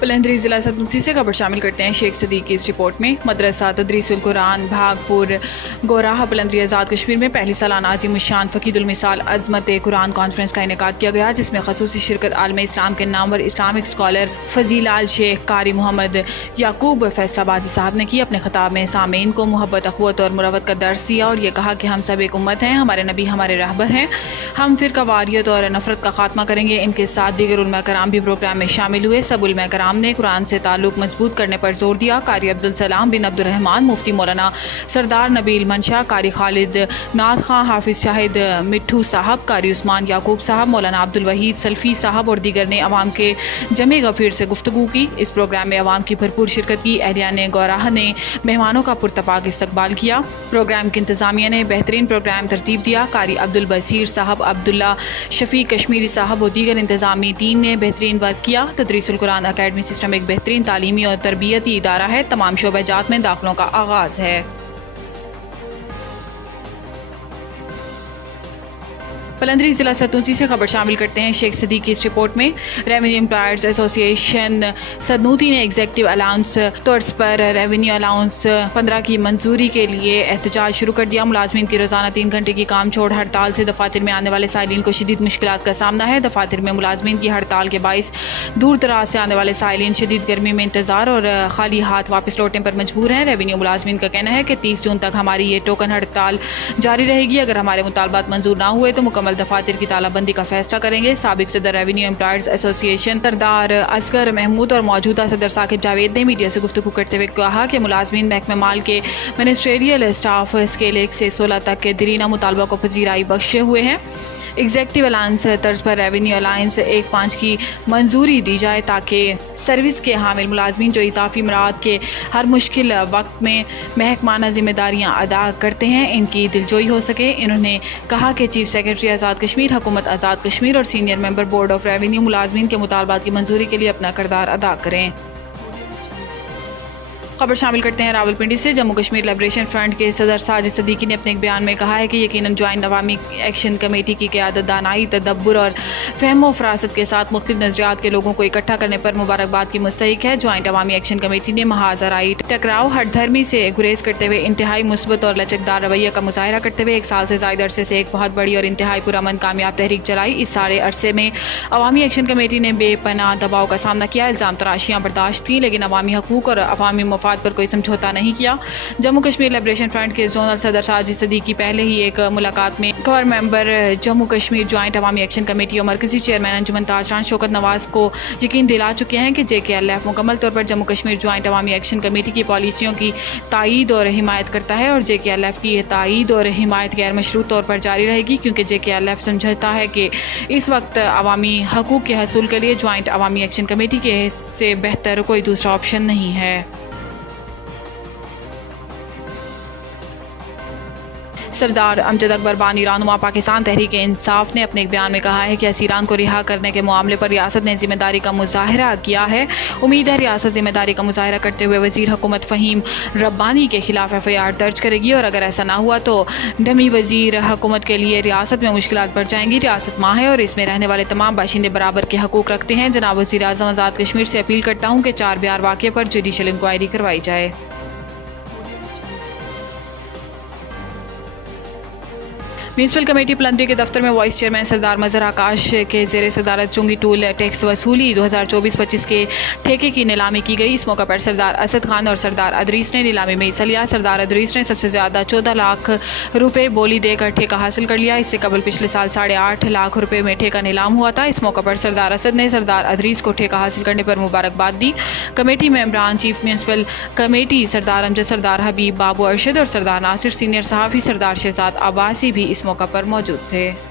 पलंदरी जिला सतनूसी से खबर शामिल करते हैं शेख सदीक की इस रिपोर्ट में। मदरसा तदरीसुल कुरान भागपुर गोराहा पलंदरी आज़ाद कश्मीर में पहली सालाना आज़िम उश्शान फ़कीदुल मिसाल अज़मत कुरान कॉन्फ्रेंस का इनेकाद किया गया, जिसमें खसूसी शिरकत आलम इस्लाम के नामवर इस्लामिक स्कॉलर फ़ज़ीलाल शेख कारी मोहम्मद याकूब फैसलाबादी साहब ने की। अपने खिताब में सामीन को मोहब्बत, अख़ुवत और मुरवत का दर्स दिया और ये कहा कि हम सब एक उम्मत हैं, हमारे नबी हमारे रहबर हैं, हम फ़िरक़ावारियत और नफ़रत का खात्मा करेंगे। इनके साथ दीगर उलमा कराम भी प्रोग्राम में शामिल हुए। सब उलमा कराम ने कुरान से ताल्लुक़ मजबूत करने पर जोर दिया। कारी अब्दुल सलाम बिन अब्दुल रहमान, मुफ्ती मौलाना सरदार नबील मंशा, कारी खालिद नाथ खां, हाफिज़ शाहिद मिट्ठू साहब, कारी उस्मान याकूब साहब, मौलाना अब्दुल वहीद सल्फ़ी साहब और दीगर ने अवाम के जमे गफ़ीर से गुफ्तगू की। इस प्रोग्राम में अवाम की भरपूर शिरकत की। एहलियाने गोराहा ने मेहमानों का पुरतपाक इस्तकबाल किया। प्रोग्राम की इंतज़ामिया ने बेहतरीन प्रोग्राम तरतीब दिया। कारी अब्दुल बसीर साहब, अब्दुल्ला शफ़ी कश्मीरी साहब और दीगर इंतज़ामी टीम ने बेहतरीन वर्क किया। तदरीसुल कुरान अकेडमी सिस्टम एक बेहतरीन तालीमी और तरबियती इदारा है। तमाम शोबे-जात में दाखिलों का आगाज़ है। पलंदरी जिला सतनूसी से खबर शामिल करते हैं शेख सदीक की इस रिपोर्ट में। रेवेन्यू एम्प्लॉयर्स एसोसिएशन सतनूती ने एग्जेक्टिव अलाउंस तर्ज पर रेवेन्यू अलाउंस 15 की मंजूरी के लिए एहतजाज शुरू कर दिया। मुलाजमीन की रोज़ाना 3 घंटे की काम छोड़ हड़ताल से दफातर में आने वाले साइलिन को शदीद मुश्किलात का सामना है। दफातर में मुलाजमीन की हड़ताल के बाइस दूर दराज से आने वाले साइलिन शदीद गर्मी में इंतजार और खाली हाथ वापस लौटने पर मजबूर हैं। रेवेन्यू मुलाजमीन का कहना है कि 30 जून तक हमारी ये टोकन हड़ताल जारी रहेगी। अगर हमारे मुतालबात मंजूर ना हुए तो मुकम्मल दफातर की तालाबंदी का फैसला करेंगे। साबिक सदर रेवेन्यू एम्प्लॉयर्स एसोसिएशन सरदार असगर महमूद और मौजूदा सदर साकिब जावेद ने मीडिया से गुफ्तगू करते हुए कहा कि मुलाजमीन महकमे माल के मिनिस्ट्रियल स्टाफ स्केल 1 से 16 तक के दरीना मुतालबा को पजीराई बख्शे हुए हैं। एग्जेक्टिव अलाउंस तर्ज पर रेवेन्यू अलाउंस 1.5 की मंजूरी दी जाए ताकि सर्विस के हामिल मुलाजमीन जो इजाफी मराद के हर मुश्किल वक्त में महकमाना जिम्मेदारियां अदा करते हैं, इनकी दिलजोई हो सके। इन्होंने कहा कि चीफ सेक्रेटरी आज़ाद कश्मीर, हुकूमत आज़ाद कश्मीर और senior member board of revenue मुलाजमीन के मुतालबात की मंजूरी के लिए अपना किरदार अदा करें। खबर शामिल करते हैं रावलपिंडी से। जम्मू कश्मीर लिबरेशन फ्रंट के सदर साजिद सदीकी ने अपने एक बयान में कहा है कि यकीनन ज्वाइंट अवामी एक्शन कमेटी की क़यादत दानाई, तदब्बुर और फहमो फरासत के साथ मुख्तलिफ नज़रियात के लोगों को इकट्ठा करने पर मुबारकबाद की मुस्तहिक है। ज्वाइंट अवामी एक्शन कमेटी ने महाजराई टकराव, हठधर्मी से गुरेज करते हुए इंतहाई मुस्बत और लचकदार रवैया का मुजाहरा करते हुए 1 साल से ज़ायद अरसे से एक बहुत बड़ी और इंतहाई पुरअमन कामयाब तहरीक चलाई। इस सारे अरसे में अवामी एक्शन कमेटी ने बेपनाह दबाव का सामना किया, इल्ज़ाम तराशियाँ बर्दाश्त की, लेकिन अवामी हकूक़ और अवामी मफाद पर कोई समझौता नहीं किया। जम्मू कश्मीर लिबरेशन फ्रंट के जोनल सदर साजिद सदीकी पहले ही एक मुलाकात में core member Jammu Kashmir joint Awami action committee और मरकजी चेयरमैन अंजुमन ताजरान शौकत नवाज को यकीन दिला चुके हैं कि JKLF मुकम्मल तौर पर Jammu Kashmir joint Awami action committee की पॉलिसियों की तायीद और हिमायत करता है और JKLF की ये तायीद और हिमायत गैर मशरूत तौर पर जारी रहेगी, क्योंकि JKLF समझता है कि इस वक्त अवामी हकूक़ के हसूल के लिए ज्वाइंट अवामी एक्शन कमेटी के से बेहतर कोई दूसरा ऑप्शन नहीं है। सरदार अमजद अकबर बानी रहनुमा पाकिस्तान तहरीक इंसाफ ने अपने एक बयान में कहा है कि असीरान को रिहा करने के मामले पर रियासत ने जिम्मेदारी का मुजाहरा किया है। उम्मीद है रियासत जिम्मेदारी का मुजाहरा करते हुए वज़ीर हुकूमत फ़हीम रब्बानी के खिलाफ FIR दर्ज करेगी और अगर ऐसा ना हुआ तो डमी वज़ीर हुकूमत के लिए रियासत में मुश्किलात बढ़ जाएंगी। रियासत माँ है और इसमें रहने वाले तमाम बाशिंदे बराबर के हकूक़ रखते हैं। जनाब वज़ीर आज़म आज़ाद कश्मीर से अपील करता हूँ कि 4 बिहार वाक़े पर जुडिशल इंक्वायरी करवाई जाए। म्यूनसिपल कमेटी पलंदरी के दफ्तर में वाइस चेयरमैन सरदार मजहर आकाश के ज़ेर सदारत चुंगी टूल टैक्स वसूली 2024-25 के ठेके की नीलामी की गई। इस मौका पर सरदार असद खान और सरदार अदरीस ने नीलामी में हिस्सा लिया। सरदार अदरीस ने सबसे ज़्यादा 14 लाख रुपए बोली देकर ठेका हासिल कर लिया। इससे कबल पिछले साल 8.5 लाख रुपए में ठेका नीलाम हुआ था। इस मौका पर सरदार असद ने सरदार अदरीस को ठेका हासिल करने पर मुबारकबाद दी। कमेटी मेंबरान चीफ म्यूनसिपल कमेटी सरदार अमजद, सरदार हबीब, बाबू अरशद और सरदार नासिर, सीनियर सहाफ़ी सरदार शहजाद अब्बासी भी इस मौका पर मौजूद थे।